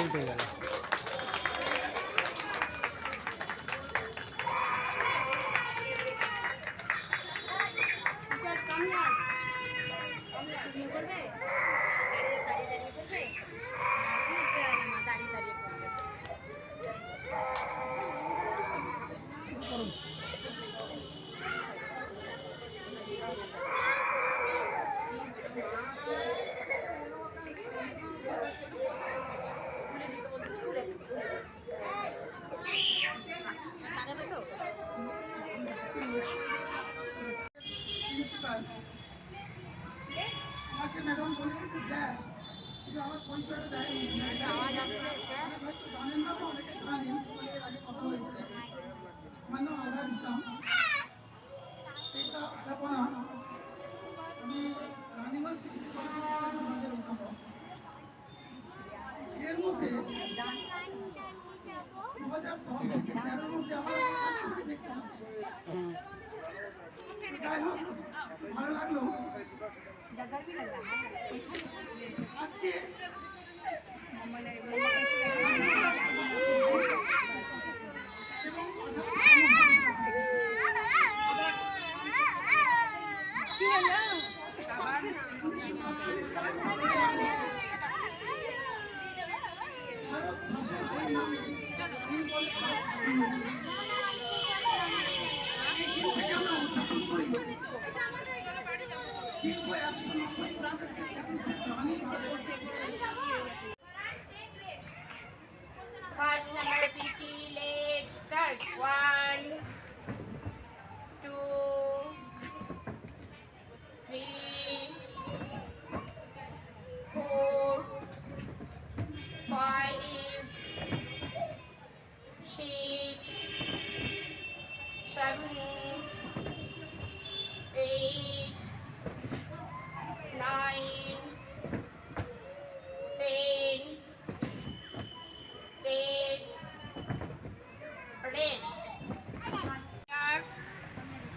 উল্টে গেল। আমাকে ম্যাডাম বললেন যে স্যার আমার পরিচয়টা দেয়নি, হয়তো জানেন না বা অনেকে জানেন, এর আগে কথা হয়েছে। আমার নাম আজাদ ইসলাম, পেশা ব্যাপারা। আমি রানিগঞ্জ সিটি কলেজের অধ্যাপক। এর মধ্যে 2010 থেকে 13-র মধ্যে আমরা দেখতে পাচ্ছি। যাই হোক, ভালো লাগলো আজকে First number PT, let's start. 1, 2, 3, 4, 5, 6, 7, 8, 9, 10, 8, rest.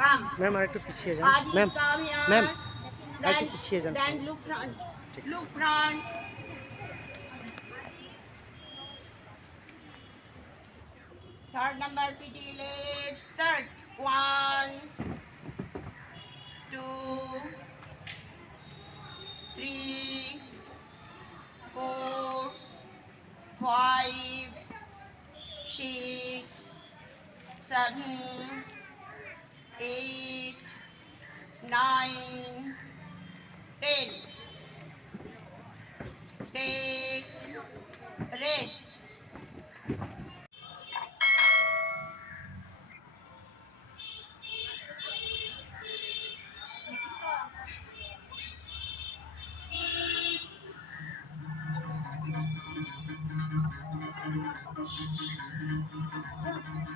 Come. Ma'am আর একটু পিছিয়ে যান। Adi, ma'am come here. Ma'am আর Then, একটু পিছিয়ে যান। then look front. Look front. Third number PT, let's start. 1, 2, 3, 4, 5, 6, 7, 8, 9, 10. Take rest.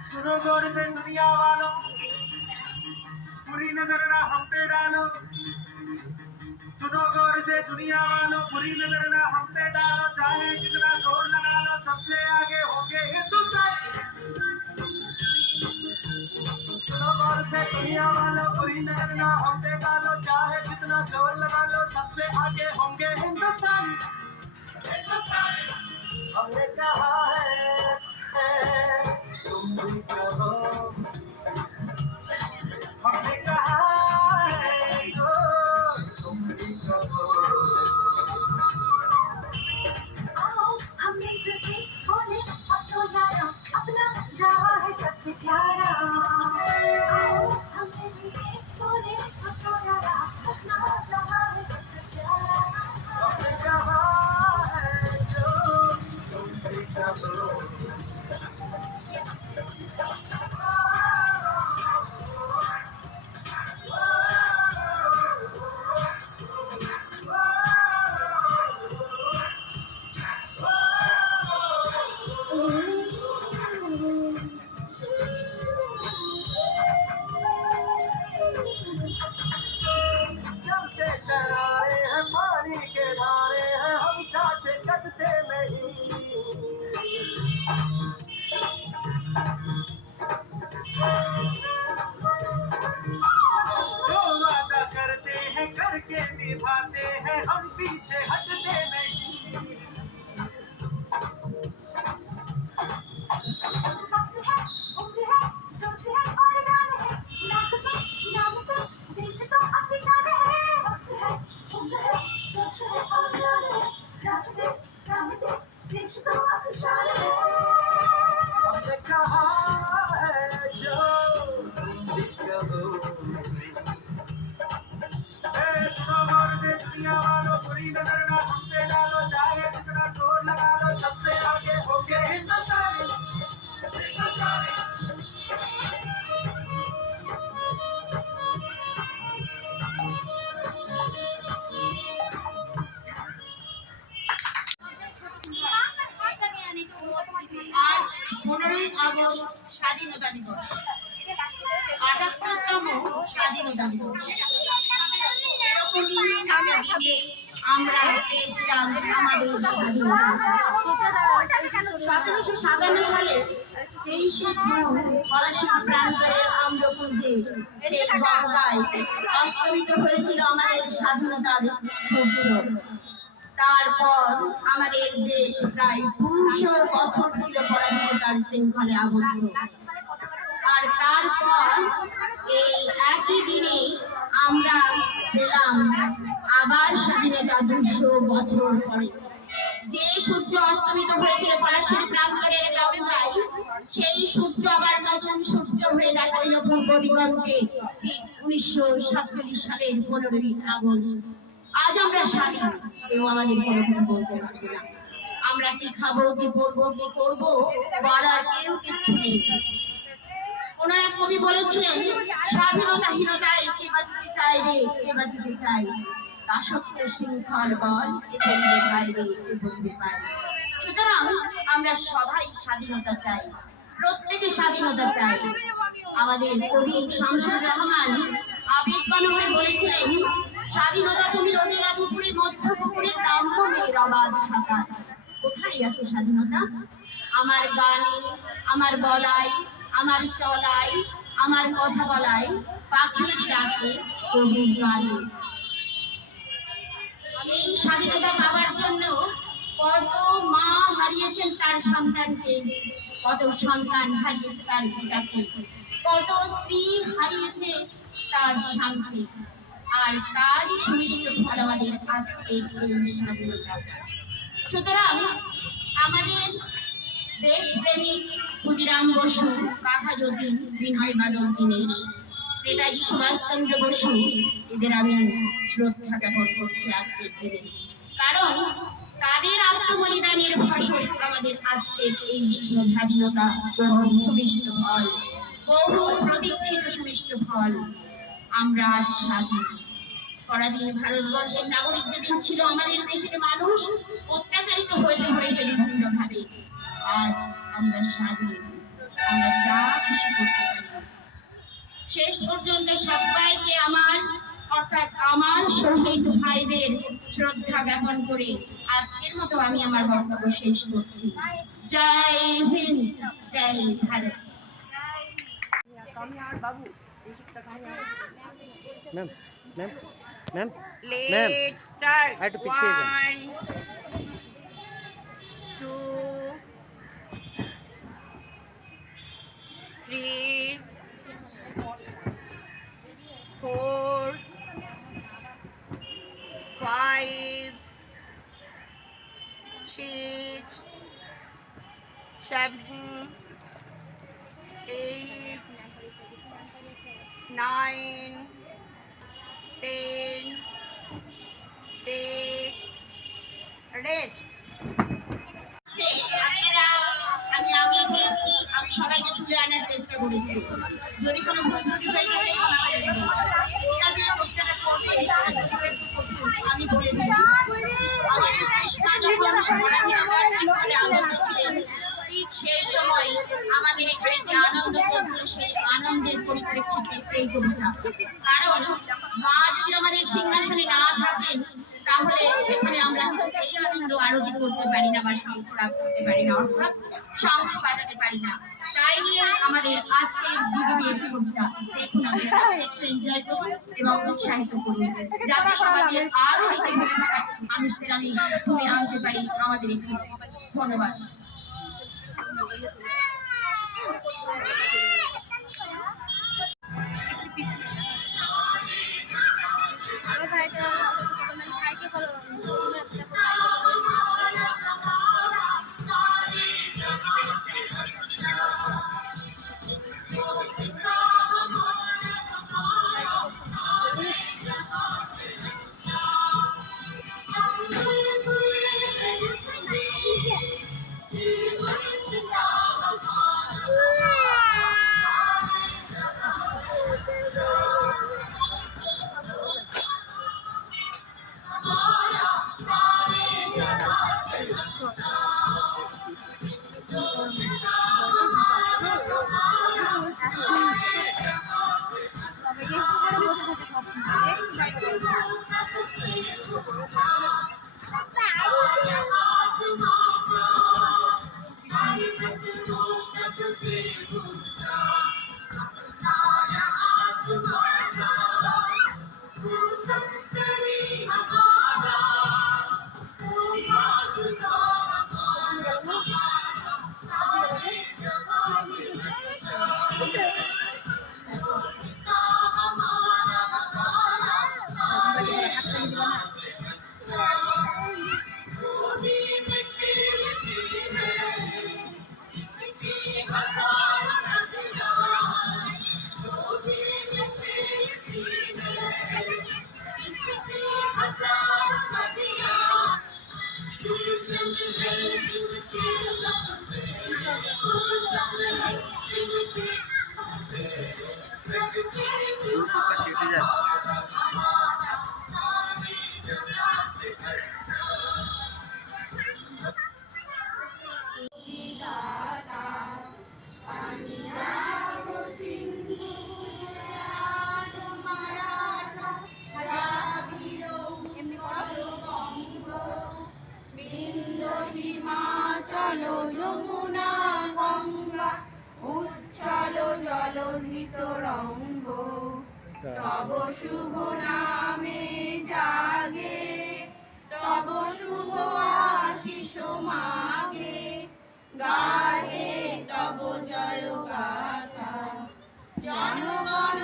सुनो गौर से दुनिया वालों, बुरी नजर ना हम पे डालो। सुनो गौर से दुनिया वालों, बुरी नजर ना हम पे डालो। चाहे जितना जोर लगा लो, सबसे आगे होंगे हिंदुस्तान। सुनो गौर से दुनिया वालों, बुरी नजर ना हम पे डालो। चाहे जितना जोर लगा लो, सबसे आगे होंगे हिंदुस्तान। हमने कहा है तुम भी कहो, हमने कहा है जो तुम भी कहो। आओ हमने जो बोले अब तो यारा अपना जहाँ है सबसे प्यारा। आओ हमने जो बोले अब तो यारा अपना जहाँ है सबसे प्यारा। हमने कहा है जो तुम भी कहो। चलते शरारे हैं, पानी के धारे हैं, हम चाहते कटते नहीं। जो वादा करते हैं करके निभाते हैं, हम पीछे हटते नहीं। স্বাধীনতা দিবস। এরকমই একটা দিনে আমরা পেয়েছিলাম আমাদের স্বাধীনতা। 1757 সালে 23শে জুন পলাশীর প্রান্তরের আম্রকুঞ্জে সেই গঙ্গায় অস্তমিত হয়েছিল আমাদের স্বাধীনতার সূর্য। তারপর আমাদের দেশ প্রায় 200 বছর ছিল পরাধীনতার শৃঙ্খলে আবদ্ধ। আর তারপর এই একই দিনে আমরা পেলাম আবার স্বাধীনতা 200 বছর পরে। যে সূর্য অস্তমিত হয়েছিল পলাশীর প্রান্তরের গঙ্গায়, সেই সূর্য আবার নতুন সূর্য হয়ে দেখা দিল পূর্ব দিগন্তে ঠিক 1947 সালের 15ই আগস্ট। আজ আমরা স্বাধীন, কেউ আমাদের কোনো কিছু বলতে পারবে না। আমরা কি খাবো, কি পরবো, কি করবো বলার কেউ কিচ্ছু নেই। কোন এক কবি বলেছিলেন, স্বাধীনতাহীনতায় কে বাঁচিতে চায় রে, কে বাঁচিতে চায়, দাসত্বের শৃঙ্খল বল কে বলিবে বাইরে, কে বলিবে বাইরে। সুতরাং আমরা সবাই স্বাধীনতা চাই, প্রত্যেকে স্বাধীনতা চাই। আমাদের কবি শামসুর রহমান আবেগঘন হয়ে বলেছিলেন, স্বাধীনতা তুমি রোদেলা দুপুরে মধ্য পুকুরে ব্রাহ্ম মেয়ের অবাধ সাঁতার। কোথায় আছে স্বাধীনতা? আমার গানে, আমার বলাই, আমার চলাই, আমার কথা বলাই, পাখির ডাকে, কবির গানে। এই স্বাধীনতা পাওয়ার জন্য কত মা হারিয়েছেন তার সন্তানকে, কত সন্তান হারিয়েছে তার পিতাকে, কত স্ত্রী হারিয়েছে তার স্বামীকে। আর তারই সুমিষ্ট ফল আমাদের আজকের এই স্বাধীনতা। সুতরাং আমাদের দেশপ্রেমিক ক্ষুদিরাম বসু, কাকা যতীন, বিনয় বাদল দীনেশ, নেতাজি সুভাষচন্দ্র বসু, এদের আমি শ্রদ্ধা জ্ঞাপন করছি আজকের দিনে। কারণ তাদের আত্মবলিদানের ফসল আমাদের আজকের এই স্বাধীনতা, বহু সুমিষ্ট ফল, বহু প্রতীক্ষিত সুমিষ্ট ফল। আমরা আজ স্বাধীন। পরাধীন ভারতবর্ষের নাগরিক যেদিন ছিল আমাদের দেশের মানুষ অত্যাচারিত হইতে হয়েছে বিভিন্ন ভাবে। আজ আমরা স্বাধীন, আমরা যা খুশি করতে পারি। শেষ পর্যন্ত সবাইকে আমার অর্থাৎ আমার শহীদ ভাইদের শ্রদ্ধা জ্ঞাপন করে আজকের মতো আমি আমার বক্তব্য শেষ করছি। জয় হিন্দ, জয় Bharat. Ma'am ma'am ma'am Let's start. I had to pitch it. 1, 2, 3, 4, 5, 6, 7, 8, 9, 10, take rest. আপনারা, আমি আগে বলেছি, আমি সবাইকে তুলে আনার চেষ্টা করেছি। যদি কোনো ভুল ত্রুটি হয়ে থাকে এরা যে বক্তৃতা করবে আমি বলেছি। আমাদের দেশটা যখন স্বাধীনতার শৃঙ্খলে আবদ্ধ ছিলেন, ঠিক সেই সময় আমাদের এখানে যে আনন্দ চলছিল, সেই আনন্দের পরিপ্রেক্ষিতে এই কবিতা। কারণ মা যদি আমাদের সিংহাসনে না থাকেন, তাহলে সেখানে আমরা এই আনন্দ আরতি করতে পারি না বা শঙ্খরাব করতে পারি না, অর্থাৎ শঙ্খ বাজাতে পারি না। তাই নিয়ে আমাদের আজকের দিকে দিয়েছে কবিতা। দেখুন, আপনারা একটু এনজয় করুন এবং উৎসাহিত করুন, যাতে সমাজে আরো নিচে ঘটে থাকা মানুষদের আমি তুলে আনতে পারি আমাদের এখানে। ধন্যবাদ। হিমাচল যমুনা গঙ্গা উচ্ছল জলধিত রঙ্গ তব শুভ নামে জাগে তব শুভ আশিস মাগে গাহে তব জয় গাথা জনগণ